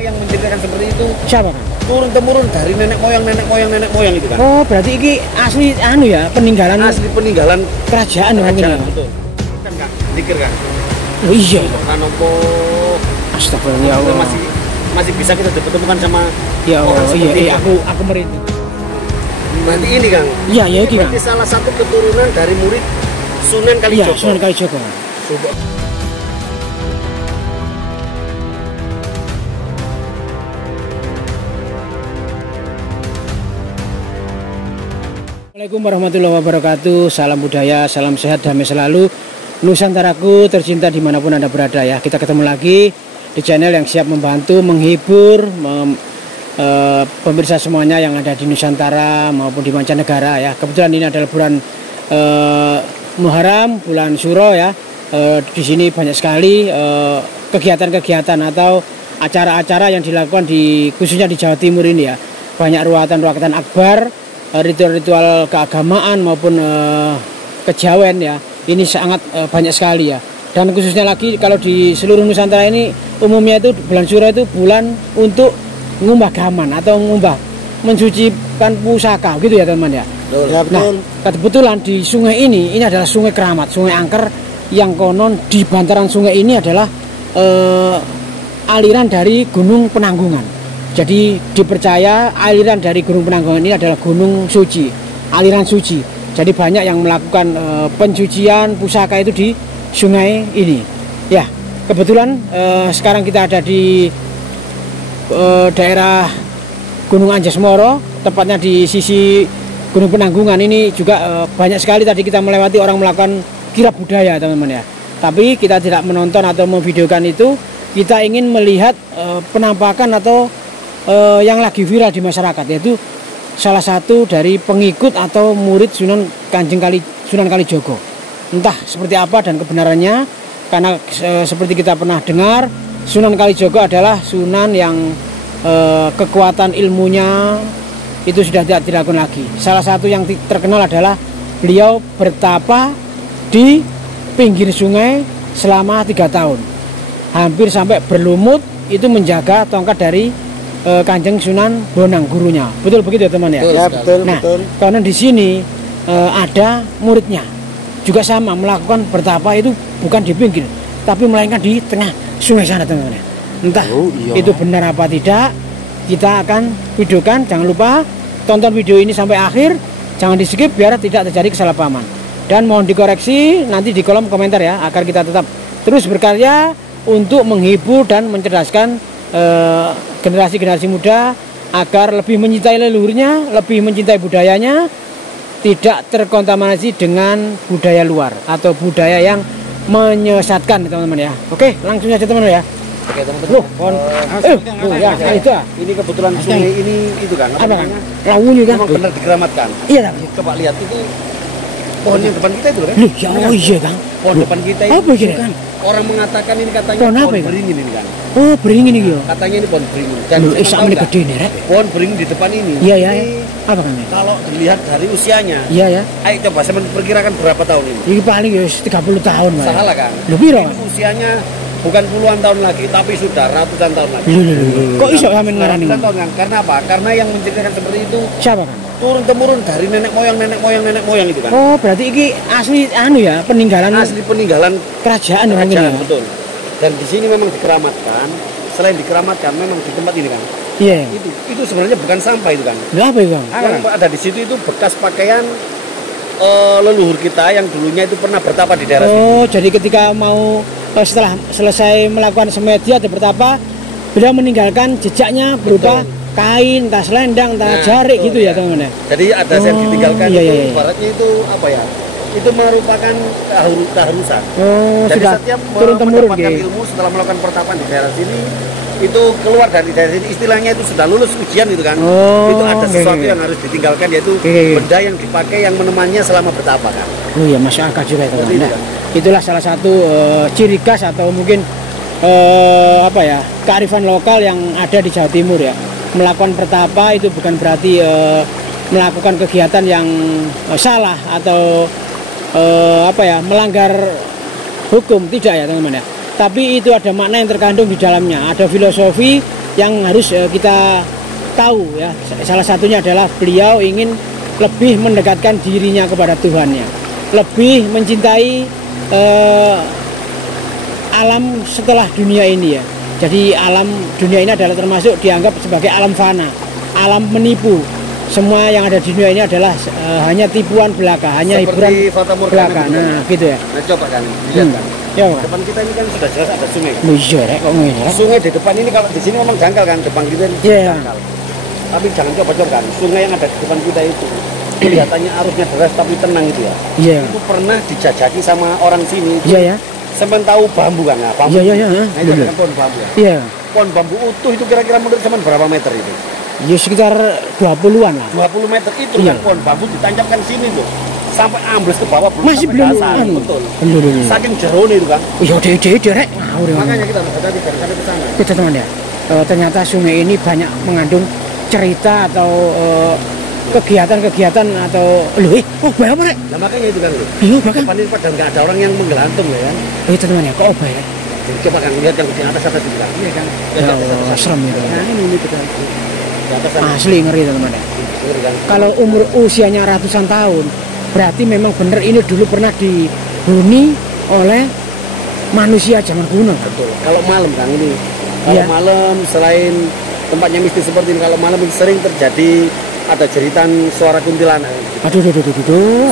yang menceritakan seperti itu siapa kan? turun temurun dari nenek moyang itu kan. Oh, berarti ini asli anu ya, peninggalan kerajaan ya mungkin ya. Betul. Kan Kang, dikir kan. Oh iya. Kanopo Astagfirullah. Masih bisa kita dipertemukan sama ya orang seperti iya, aku merinding. Berarti ini Kang. Iya, ya iki Kang. Berarti salah satu keturunan dari murid Sunan Kalijogo. Iya, Sunan Kalijogo. Assalamualaikum warahmatullahi wabarakatuh. Salam budaya, salam sehat, damai selalu. Nusantaraku tercinta dimanapun Anda berada ya. Kita ketemu lagi di channel yang siap membantu, menghibur pemirsa semuanya yang ada di Nusantara maupun di mancanegara ya. Kebetulan ini adalah bulan Muharram, bulan Syuro ya. Di sini banyak sekali kegiatan-kegiatan atau acara-acara yang dilakukan khususnya di Jawa Timur ini ya. Banyak ruatan-ruatan akbar, ritual-ritual keagamaan maupun kejawen ya. Ini sangat banyak sekali ya. Dan khususnya lagi kalau di seluruh Nusantara ini umumnya itu bulan Syuro itu bulan untuk mengumbah gaman atau mensucikan pusaka gitu ya teman-teman ya. Ya, betul. Nah, kebetulan di sungai ini adalah sungai keramat, sungai angker yang konon di bantaran sungai ini adalah aliran dari Gunung Penanggungan. Jadi dipercaya aliran dari Gunung Penanggungan ini adalah gunung suci, aliran suci. Jadi banyak yang melakukan pencucian pusaka itu di sungai ini. Ya, kebetulan sekarang kita ada di daerah Gunung Anjasmoro, tepatnya di sisi Gunung Penanggungan. Ini juga banyak sekali tadi kita melewati orang melakukan kirab budaya teman-teman ya. Tapi kita tidak menonton atau memvideokan itu, kita ingin melihat penampakan atau yang lagi viral di masyarakat, yaitu salah satu dari pengikut atau murid Sunan Kalijogo. Entah seperti apa dan kebenarannya, karena seperti kita pernah dengar, Sunan Kalijogo adalah sunan yang kekuatan ilmunya itu sudah tidak dilakukan lagi. Salah satu yang terkenal adalah beliau bertapa di pinggir sungai selama 3 tahun, hampir sampai berlumut, itu menjaga tongkat dari Kanjeng Sunan Bonang, gurunya. Betul begitu ya teman ya? Ya, betul, nah, betul. karena di sini ada muridnya juga sama melakukan bertapa itu bukan di pinggir, tapi melainkan di tengah sungai sana teman-teman. Entah itu benar apa tidak, kita akan videokan. Jangan lupa tonton video ini sampai akhir, jangan di skip biar tidak terjadi kesalahpahaman. Dan mohon dikoreksi nanti di kolom komentar ya, agar kita tetap terus berkarya untuk menghibur dan mencerdaskan generasi-generasi muda agar lebih mencintai leluhurnya, lebih mencintai budayanya, tidak terkontaminasi dengan budaya luar atau budaya yang menyesatkan teman-teman ya. Oke, langsung saja teman-teman ya. Oke teman-teman. Ya, itu ah. Ini kebetulan sungai ini itu kan. Apa kan? Lawunya kan. Memang benar dikeramatkan. Iya, Coba lihat itu pohon yang depan kita itu kan. Ya, oh iya kan. Pohon depan kita itu. Apa ini kan? Orang mengatakan ini katanya Pohon beringin ini kan. Oh, beringin ini ya. Katanya ini pohon beringin. Dan Sama ini gede nih, Rek. pohon beringin di depan ini. Iya, ya. Ini Apa kan? kalau dilihat dari usianya. Iya, ya. Ayo coba saya perkirakan berapa tahun ini? Ini paling ya 30 tahun, Mas. Salah kan? Lebih dong. Ini usianya bukan puluhan tahun lagi, tapi sudah ratusan tahun lagi. Kok iso sampean ngarani? Ratusan tahun kan? Karena apa? Karena yang menceritakan seperti itu Siapa kan? turun temurun dari nenek moyang itu kan. Oh, berarti ini asli anu ya, peninggalan Asli peninggalan kerajaan mungkin ya. betul. Dan di sini memang dikeramatkan. Selain dikeramatkan, memang di tempat ini kan. Iya. Itu sebenarnya bukan sampah itu kan. Lah apa itu, Bang? Yang ada di situ itu bekas pakaian leluhur kita yang dulunya itu pernah bertapa di daerah sini. Oh, jadi ketika mau setelah selesai melakukan semedi atau bertapa, beliau meninggalkan jejaknya berupa kain, entah selendang, entah jarik gitu ya teman-teman ya. Jadi ada yang ditinggalkan iya, itu iya. ibaratnya itu apa ya? Itu merupakan keharusan. Oh, jadi sudah setiap turun temurun mendapatkan ilmu setelah melakukan pertapaan di daerah sini, itu keluar dari daerah sini, istilahnya itu sudah lulus ujian gitu kan. Oh, itu ada sesuatu yang harus ditinggalkan, yaitu benda yang dipakai yang menemaninya selama bertapa kan. Oh iya, masuk akal juga ya teman-teman. Kan? Itulah salah satu ciri khas atau mungkin apa ya, kearifan lokal yang ada di Jawa Timur ya. Melakukan pertapa itu bukan berarti melakukan kegiatan yang salah atau apa ya, melanggar hukum, tidak ya teman-teman ya. Tapi itu ada makna yang terkandung di dalamnya, ada filosofi yang harus kita tahu ya. Salah satunya adalah beliau ingin lebih mendekatkan dirinya kepada Tuhannya, lebih mencintai alam setelah dunia ini ya. Jadi alam dunia ini adalah termasuk dianggap sebagai alam fana, alam menipu. Semua yang ada di dunia ini adalah hanya tipuan belaka, hanya seperti hiburan belaka. Nah, gitu ya. Nah, coba kan, lihat kan. Ya, Pak. Depan kita ini kan sudah jelas ada sungai. Iya, Rek, kok ngene, Rek? Sungai di depan ini kalau di sini memang jangkal kan, depan kita ini Iya. jangkal. Tapi jangan coba-coba kan, sungai yang ada di depan kita itu kelihatannya arusnya deras tapi tenang itu ya. Iya. Itu pernah dijajaki sama orang sini. Iya ya. Semen tahu bambu kan, nah, bambu. Iya, iya, iya. Nah, itu kan pohon bambu ya. Iya. Pohon bambu utuh itu kira-kira menurut zaman berapa meter itu? Ya sekitar 20-an lah. 20 meter itu Iya. kan pohon bambu ditancapkan sini tuh. Sampai ambles ke bawah Masih sampai belum dasar, anu. betul. Belum. Saking jerone itu kan. Oh, ya ide-ide, Rek. Ngawur ya. Makanya kita harus hati-hati jangan sampai ke sana. Kita teman ya. Ternyata sungai ini banyak mengandung cerita atau kegiatan-kegiatan atau obah apa, Rek? Nah makanya itu kan. Iya, bahkan Depan ini padahal nggak ada orang yang menggelantung ya kan. itu teman ya, kok obah ya? Jadi coba kan lihat yang di atas atas itu kan. Iya kan. Ya Allah, serem ya. Nah ini betul. Di atas sana. Asli ngeri teman ya. Ngeri kan. Kalau umur usianya ratusan tahun, berarti memang benar ini dulu pernah dihuni oleh manusia zaman kuno. Betul. Kalau malam kan ini. Kalau Iya. malam selain tempatnya mistis seperti ini, kalau malam itu sering terjadi ada jeritan suara kuntilanak. Aduh,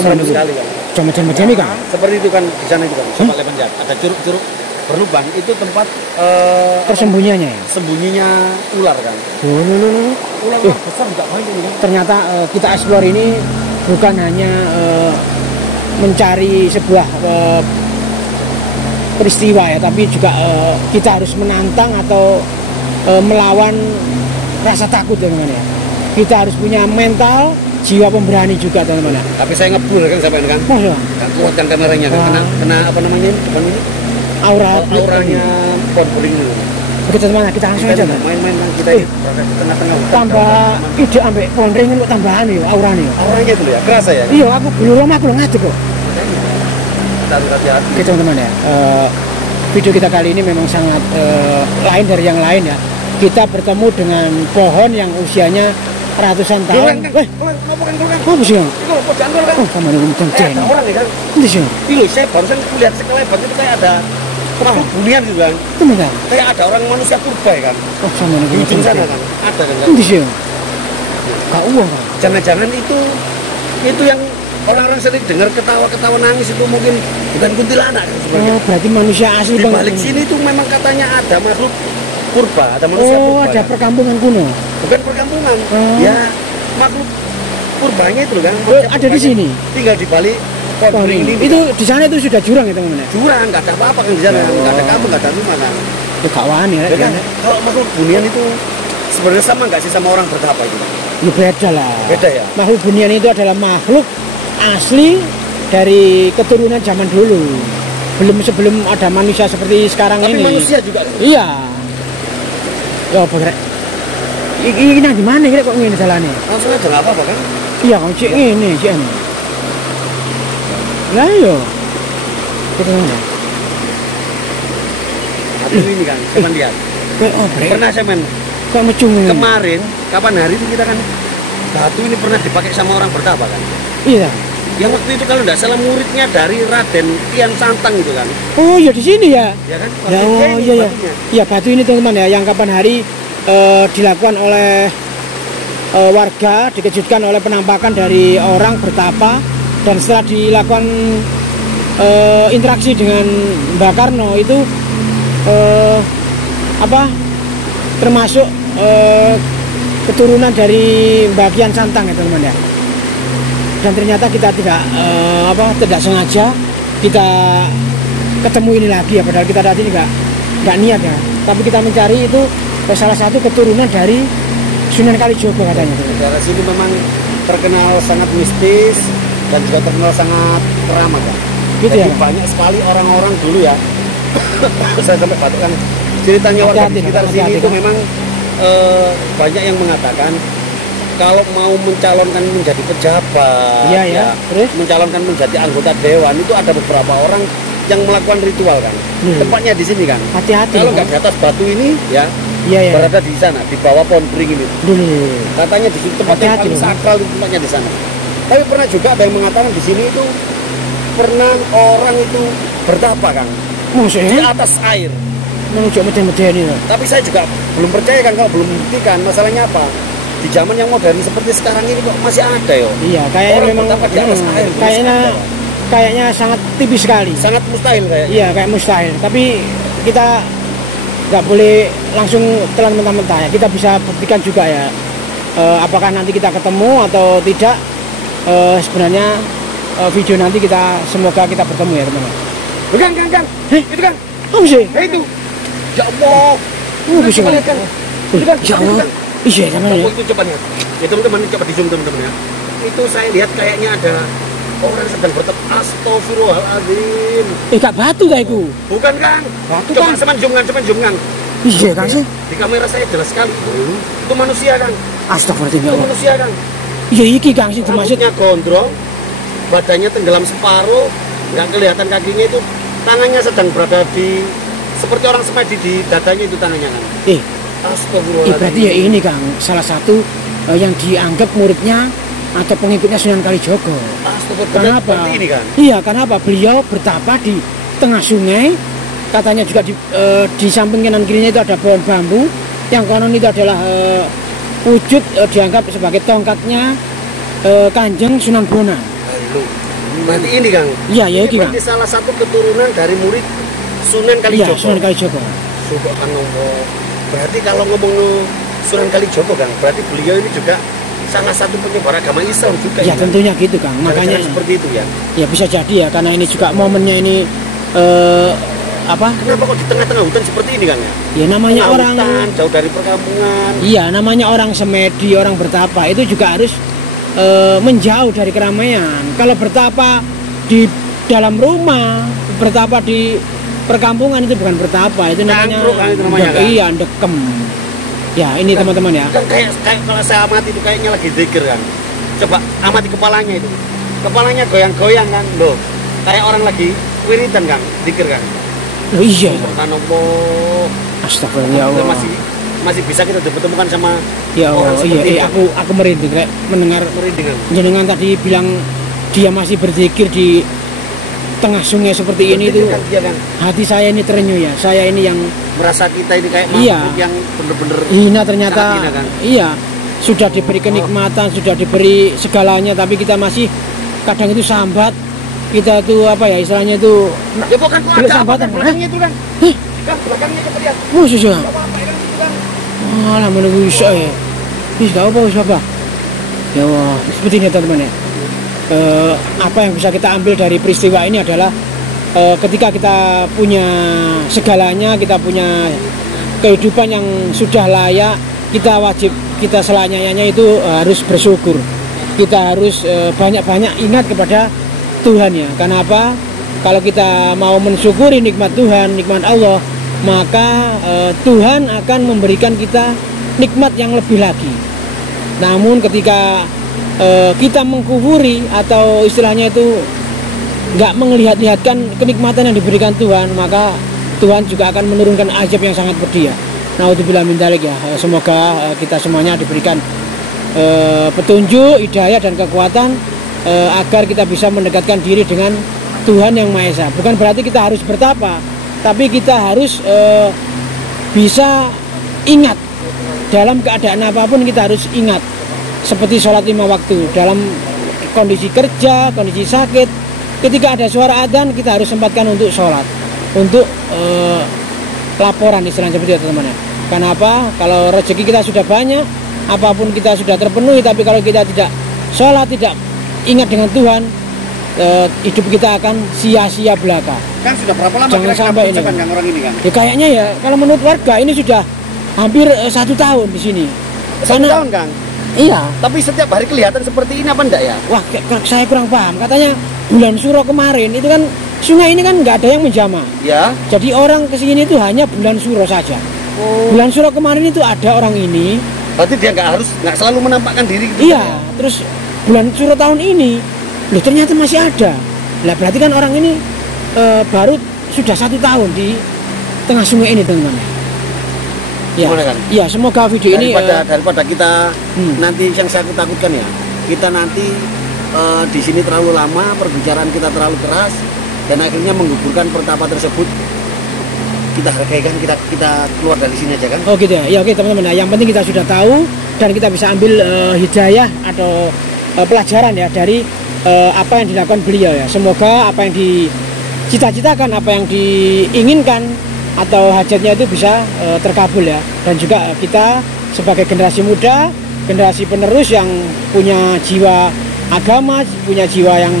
Serem sekali kan. Macam-macam ini kan. Seperti itu kan di sana itu kan. Coba Lepenjat. Ada curug-curug berlubang itu tempat Persembunyiannya ya. sembunyinya ular kan. Ular besar juga banyak ini kan. Ternyata kita explore ini bukan hanya mencari sebuah peristiwa ya, tapi juga kita harus menantang atau melawan rasa takut teman-teman ya. Kita harus punya mental, jiwa pemberani juga teman-teman ya. Tapi saya ngebul kan sampai ini kan. Masa Gak kuat kan kameranya kan. Kena apa namanya ini? Depan ini. Auranya pohon beling ini. Kita teman, kita langsung aja kan. Main-main kan kita ini berada di tengah-tengah hutan. Tambah ide ambek pohon ringin kok tambahan ya auranya ya. Auranya itu ya, kerasa ya. Iya, aku belum aku ngadeg kok. Kita harus hati-hati. Oke teman-teman ya, video kita kali ini memang sangat lain dari yang lain ya. Kita bertemu dengan pohon yang usianya ratusan tahun. Mau bukan kan? Apa sih? Itu loh, pojok kan? Oh, sama dengan Kayak ada orang ya kan? Ini sih, Ini loh, saya barusan lihat sekelebat itu kayak ada makhluk bunian gitu kan. teman-teman. Kayak ada orang manusia purba ya kan. Oh, sama Di dengan ujung sana kan. Ada kan? Ini sih, kak uang kan? Jangan-jangan itu yang orang-orang sering dengar ketawa-ketawa nangis itu mungkin bukan kuntilanak kan sebenarnya. Oh, berarti manusia asli Di banget. balik sini tuh memang katanya ada makhluk purba, ada manusia Oh, purba. ada kan? perkampungan kuno. Bukan perkampungan. Oh. Ya, makhluk purbanya itu loh kan. Oh, ada di sini. Tinggal di balik pohon Pohon beling ini. ini. Itu di sana itu sudah jurang ya teman-teman ya. Jurang, nggak ada apa-apa kan di sana. Oh. Nggak ada kampung, nggak ada rumah kan. Ya kak wani ya. Ya kan? Kalau makhluk bunian itu sebenarnya sama nggak sih sama orang bertapa itu? Ya beda lah. Beda ya? Makhluk bunian itu adalah makhluk asli dari keturunan zaman dulu. Belum sebelum ada manusia seperti sekarang Tapi ini. manusia juga. Iya. Ya apa Rek? Iki nang di mana kira kok ngene jalane? Langsung aja nggak apa-apa kan? Iya kok cek ngene, cek ngene. Lah yo. Kita mana? Tapi ini kan, cuman lihat. Kok oh Rek? Pernah saya men, Kok mecung ini? kemarin, kapan hari itu kita kan batu ini pernah dipakai sama orang bertapa kan? Iya. Yang waktu itu kalau nggak salah muridnya dari Raden Kian Santang gitu kan? Oh ya di sini ya. Ya kan? Ya, Batunya oh ini, iya ya. batunya. Ya batu ini teman-teman ya yang kapan hari dilakukan oleh warga, dikejutkan oleh penampakan dari orang bertapa, dan setelah dilakukan interaksi dengan Mbak Karno itu termasuk keturunan dari Mbak Kian Santang ya teman-teman ya. Dan ternyata kita tidak sengaja kita ketemu ini lagi ya, padahal kita tadi nggak niat ya, tapi kita mencari itu salah satu keturunan dari Sunan Kalijogo katanya. Daerah sini memang terkenal sangat mistis dan juga terkenal sangat keramat ya. Gitu Jadi ya, Pak? banyak sekali orang-orang dulu ya. Saya sampai batuk kan. Ceritanya warga di sekitar sini itu memang banyak yang mengatakan kalau mau mencalonkan menjadi pejabat, Iya ya. Terus? mencalonkan menjadi anggota dewan itu ada beberapa orang yang melakukan ritual kan. Tempatnya di sini kan. Hati-hati. Kalau Pak. nggak di atas batu ini ya, Iya, iya. berada di sana, di bawah pohon beringin itu. Dulu. Katanya di situ tempat yang paling sakral itu tempatnya di sana. Tapi pernah juga ada yang mengatakan di sini itu pernah orang itu bertapa, Kang, di Maksudnya atas air. menuju meden-meden itu. Tapi saya juga belum percaya, Kang, kalau belum membuktikan. Masalahnya apa? Di zaman yang modern seperti sekarang ini kok masih ada yo. Iya, kayaknya Orang memang bertapa di atas air. kayaknya sangat tipis sekali. Sangat mustahil kayaknya. Iya, kayak mustahil. Tapi kita nggak boleh langsung telan mentah-mentah ya. Kita bisa buktikan juga ya. Apakah nanti kita ketemu atau tidak? Sebenarnya video nanti semoga kita bertemu ya teman-teman. Bukan, Kang. Itu, Kang. Oh sih. Itu. Ya Allah. Bisa Coba lihat, Kang. Itu, Kang. Ya Allah. Iya, teman ya. Itu coba lihat. Ya teman-teman, coba di zoom teman-teman ya. Itu saya lihat kayaknya ada orang sedang bertapa. Astagfirullahaladzim. Kak batu dah itu. Bukan, Kang. Batu, Coba Kang. zoom, Kang. Iya, Kang sih. Di kamera saya jelas sekali. Itu manusia, Kang. Astagfirullahaladzim ya Itu Allah. manusia, Kang. Iya, iki Kang sih dimaksud. Rambutnya gondrong, badannya tenggelam separuh, nggak kelihatan kakinya itu, tangannya sedang berada di seperti orang semedi di dadanya itu tangannya, Kang. Astagfirullahaladzim. Berarti ya ini Kang, salah satu yang dianggap muridnya atau pengikutnya Sunan Kalijogo. Astagfirullah. Kenapa? Seperti ini, kan? Iya, kenapa? Beliau bertapa di tengah sungai. Katanya juga di samping kanan kirinya itu ada pohon bambu. Yang konon itu adalah wujud dianggap sebagai tongkatnya Kanjeng Sunan Bonang. Berarti ini, Kang. Iya, ya iki Kang. Berarti salah satu keturunan dari murid Sunan Kalijogo. Iya, Sunan Kalijogo. Subhanallah. Berarti kalau ngomong Sunan Kalijogo, Kang, berarti beliau ini juga salah satu penyebar agama Islam juga. Ya, tentunya gitu Kang. Makanya seperti itu ya. Ya bisa jadi ya, karena ini juga momennya ini apa? Kenapa kok di tengah-tengah hutan seperti ini, Kang ya? Ya namanya orang hutan, jauh dari perkampungan. Iya, namanya orang semedi, orang bertapa itu juga harus menjauh dari keramaian. Kalau bertapa di dalam rumah, bertapa di perkampungan itu bukan bertapa, itu namanya kan, itu namanya, kan? Iya, dekem. Ya, ini teman-teman ya. Kan kayak kalau saya amati itu kayaknya lagi zikir, kan. Coba amati kepalanya itu. Kepalanya goyang-goyang, kan. Loh, kayak orang lagi wiridan, Kang, zikir, kan. Loh, iya. Subhanallah. Astagfirullah ya Allah. Masih bisa kita ditemukan sama ya Allah. orang Iya, aku merinding kayak mendengar jenengan tadi bilang dia masih berzikir di tengah sungai seperti ini itu. Kan, kan? Hati saya ini terenyuh ya. Saya ini yang merasa kita ini kayak iya, makhluk yang bener-bener hina ternyata. hina, kan? Iya, sudah diberi kenikmatan, sudah diberi segalanya, tapi kita masih kadang itu sambat. Kita tuh apa ya istilahnya itu ya bukan kok ada sambatan belakangnya itu, kan? Kan belakangnya kita lihat. Musuh ya. Kan? Alah menunggu iso ya. Ih, gak apa wis Bapak. Ya wah, seperti ini teman-teman ya. Apa yang bisa kita ambil dari peristiwa ini adalah ketika kita punya segalanya, kita punya kehidupan yang sudah layak, kita wajib, kita selayaknya itu harus bersyukur. Kita harus banyak-banyak ingat kepada Tuhan ya. Kenapa? Kalau kita mau mensyukuri nikmat Tuhan, nikmat Allah, maka Tuhan akan memberikan kita nikmat yang lebih lagi. Namun ketika kita mengkufuri atau istilahnya itu nggak melihat-lihatkan kenikmatan yang diberikan Tuhan, maka Tuhan juga akan menurunkan azab yang sangat pedih ya. Naudzubillah min dzalik ya. Semoga kita semuanya diberikan petunjuk, hidayah dan kekuatan agar kita bisa mendekatkan diri dengan Tuhan yang Maha Esa. Bukan berarti kita harus bertapa, tapi kita harus bisa ingat dalam keadaan apapun, kita harus ingat seperti sholat 5 waktu dalam kondisi kerja, kondisi sakit. Ketika ada suara adzan, kita harus sempatkan untuk sholat, untuk laporan istilahnya seperti itu teman-teman. Kenapa? Kalau rezeki kita sudah banyak, apapun kita sudah terpenuhi, tapi kalau kita tidak sholat, tidak ingat dengan Tuhan, hidup kita akan sia-sia belaka. Kan sudah berapa lama jangan sampai ini, kan orang ini, kan? Ya kayaknya ya, kalau menurut warga ini sudah hampir 1 tahun di sini. 1 tahun, Kang? Iya. Tapi setiap hari kelihatan seperti ini apa enggak ya? Wah, saya kurang paham. Katanya bulan Suro kemarin itu kan sungai ini kan nggak ada yang menjamah. Ya. Jadi orang kesini itu hanya bulan Suro saja. Oh. Bulan Suro kemarin itu ada orang ini. Berarti dia nggak selalu menampakkan diri. Gitu, iya. Ya? Terus bulan Suro tahun ini, loh ternyata masih ada. Lah berarti kan orang ini baru sudah 1 tahun di tengah sungai ini teman-teman. Ya, gimana kan? Iya, semoga video daripada kita nanti yang saya takutkan ya, kita nanti di sini terlalu lama, perbicaraan kita terlalu keras, dan akhirnya menggugurkan pertapa tersebut. Kita hargaikan, kita keluar dari sini aja kan? Oh gitu ya, ya oke teman-teman. Yang penting kita sudah tahu dan kita bisa ambil hidayah atau pelajaran ya dari apa yang dilakukan beliau ya. Semoga apa yang dicita-citakan, apa yang diinginkan atau hajatnya itu bisa terkabul ya. Dan juga kita sebagai generasi muda, generasi penerus yang punya jiwa agama, punya jiwa yang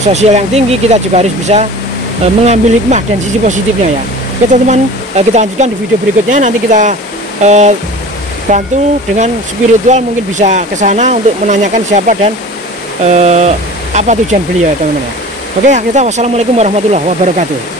sosial yang tinggi, kita juga harus bisa mengambil hikmah dan sisi positifnya ya. Oke teman-teman, kita lanjutkan di video berikutnya. Nanti kita bantu dengan spiritual, mungkin bisa ke sana untuk menanyakan siapa dan apa tujuan beliau ya teman-teman ya. Oke, kita wassalamualaikum warahmatullahi wabarakatuh.